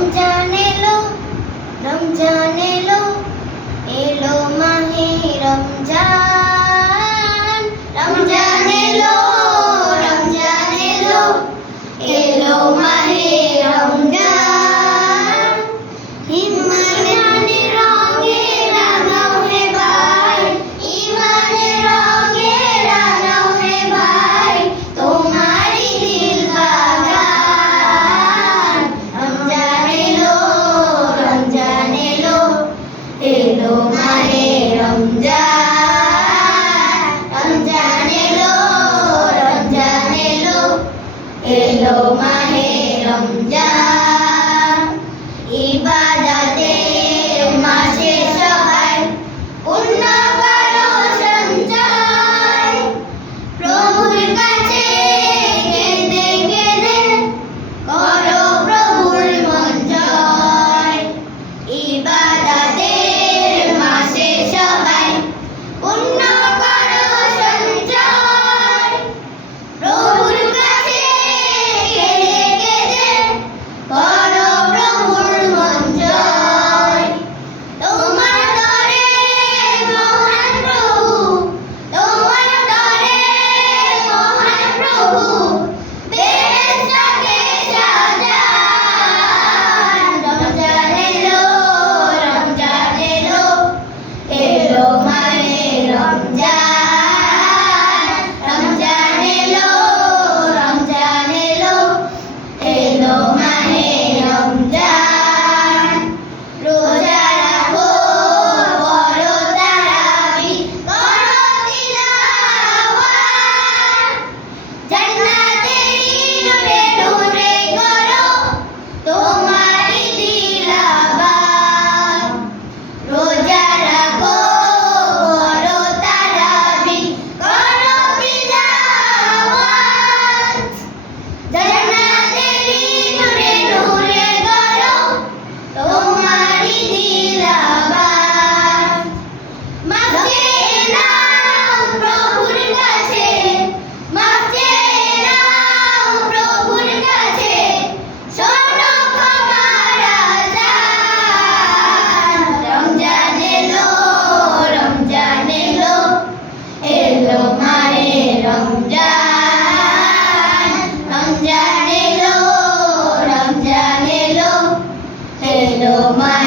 রমজান এলো, রমজান এলো, এলো মাহে রমজান। রমজান এলো, রমজান এলো, এলো মাহে রমজান। ইমানের রঙে রাঙাও হে ভাই, ইমানের রঙে রাঙাও হে ভাই, তোমারই দিল বাগান। রমজান এলো, রমজান এলো, এলো মাহে রমজান। রমজান এলো, রমজান এলো, এলো মাহে রমজান। ইবাদতের মাসে সবাই পুণ্য করো সঞ্চয়, প্রভুর কাছে কেঁদে কেঁদে করো প্রভুর মন জয়। ইবাদতের মাসে সবাই পুণ্য করো সঞ্চয়, প্রভুর কাছে কেঁদে কেঁদে করো প্রভুর মন জয়। তোমার তরে মহান প্রভু, তোমার তরে মহান প্রভু, বেহেশতকে সাজান। রমজান এলো, রমজান এলো, এলো মাহে রমজান। রমজান এলো, রমজান এলো, এলো মাহে রমজান। রোজা রাখো, পড়ো তারাবি, করো তিলাওয়াত, জান্নাতেরই নূরে নূরে করো তোমারই তিলাওয়াত। রোজা রাখো, পড়ো তারাবি, করো তিলাওয়াত, জান্নাতেরই নূরে নূরে করো তোমারই তিলাওয়াত। মাফ চেয়ে নাও প্রভুর কাছে, মাফ চেয়ে নাও প্রভুর কাছে, শোনো ক্ষমার আযান। রমজান এলো, রমজান এলো, এলো মাহে রমজান। রমজান এলো, রমজান এলো, এলো মাহে